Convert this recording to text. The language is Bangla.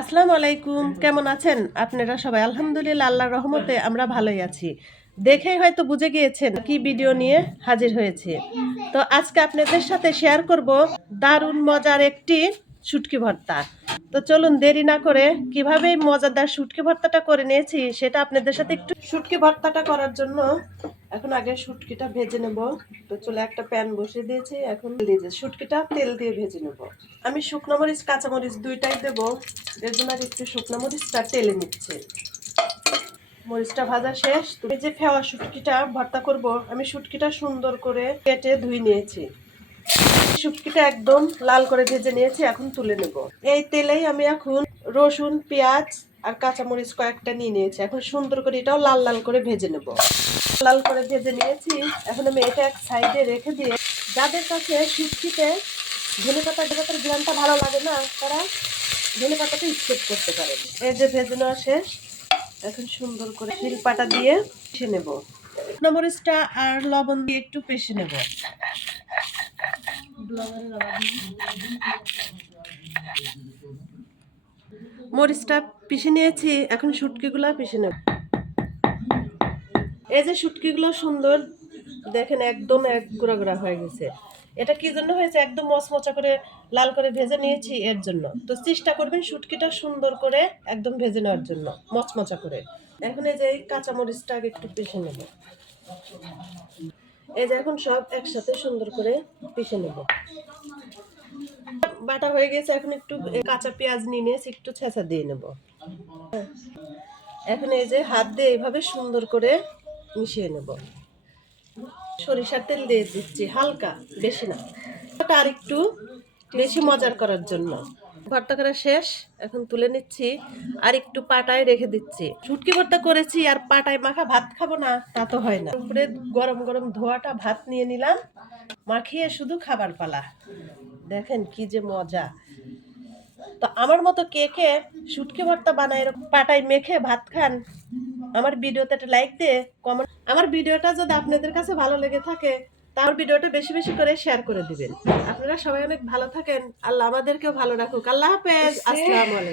আসসালামু আলাইকুম, কেমন আছেন? আপনারা সবাই আলহামদুলিল্লাহ, আল্লাহর রহমতে আমরা ভালোই আছি। দেখেই হয়তো বুঝে গিয়েছেন কি ভিডিও নিয়ে হাজির হয়েছে। তো আজকে আপনাদের সাথে শেয়ার করব দারুণ মজার একটি শুটকি ভর্তা। তো চলুন দেরি না করে কীভাবে মজাদার শুটকি ভর্তাটা করে নিয়েছি, সেটা আপনাদের সাথে একটু শুটকি ভর্তাটা করার জন্য এখন আগে শুটকিটা ভেজে নেব। তো চলে একটা প্যান বসিয়ে দিয়েছি, এখন দিয়ে শুটকিটা তেল দিয়ে ভেজে নেব। আমি শুকনো মরিচ, কাঁচা মরিচ দুইটাই দেব। এর জন্য একটু শুকনো মরিচটা তেলে নিচ্ছে। মরিচটা ভাজা শেষ। তুমি যে ফেওয়া শুটকিটা ভর্তা করব, আমি শুটকিটা সুন্দর করে কেটে ধুই নিয়েছি। শুটকিটা একদম লাল করে ভেজে নিয়েছি, এখন তুলে নেব। এই তেলেই আমি এখন রসুন, পেঁয়াজ আর কাঁচামরিচ কয়েকটা নিয়ে নিয়েছি। এখন সুন্দর করে এটাও লাল লাল করে ভেজে নেব। লাল করে ভেজে নিয়েছি। এখন আমি এটা এক সাইডে রেখে দিয়ে যাদের কাছে শুটকিতে ধনে পাতা পাতার গ্রানটা ভালো লাগে না, তারা ধনে পাতাটা স্কিপ করতে পারে এই যে ভেজে নেওয়া শেষ। এখন সুন্দর করে শিলপাটা দিয়ে পিষে নেব। মরিচটা আর লবণ দিয়ে একটু পেষে নেব। মরিচটা পিষে নিয়েছি, এখন শুটকিগুলো পিষে নেব। এই যে শুটকিগুলো সুন্দর, দেখেন একদম এক গুঁড়া গুঁড়া হয়ে গেছে। এটা কি জন্য হয়েছে? একদম মচমচা করে লাল করে ভেজে নিয়েছি এর জন্য। তো চেষ্টা করবেন শুটকিটা সুন্দর করে একদম ভেজে নেওয়ার জন্য, মচমচা করে। এখন এই যে এই কাঁচা মরিচটা আগে একটু পিষে নেব। এই যে এখন সব একসাথে সুন্দর করে পিষে নেব। বাটা হয়ে গেছে, এখন একটু কাঁচা পেঁয়াজ নিয়ে নিয়েছি একটু ছেঁচা দিয়ে নেব। এখন এই যে হাত দিয়ে এইভাবে সুন্দর করে মিশিয়ে নেব। সরিষার তেল দিয়ে দিচ্ছি, হালকা, বেশি না। ওটা আর একটু বেশি মজার করার জন্য। ভর্তা করা শেষ, এখন তুলে নিচ্ছি, আর একটু পাটায় রেখে দিচ্ছি। শুটকি ভর্তা করেছি, আর পাটায় মাখা ভাত খাব না, তা তো হয় না। উপরে গরম গরম ধোয়াটা ভাত নিয়ে নিলাম, মাখিয়ে শুধু খাবার পালা। দেখেন কি যে মজা। তো আমার মতো কে কে শুটকি ভর্তা বানায় এরকম পাটায় মেখে ভাত খান আমার ভিডিওতে একটা লাইক দিয়ে কমেন্ট আমার ভিডিওটা যদি আপনাদের কাছে ভালো লেগে থাকে তার ভিডিওটা বেশি বেশি করে শেয়ার করে দিবেন। আপনারা সবাই অনেক ভালো থাকেন আল্লাহ আমাদেরকেও ভালো রাখুক। আল্লাহ হাফেজ আসসালামু আলাইকুম।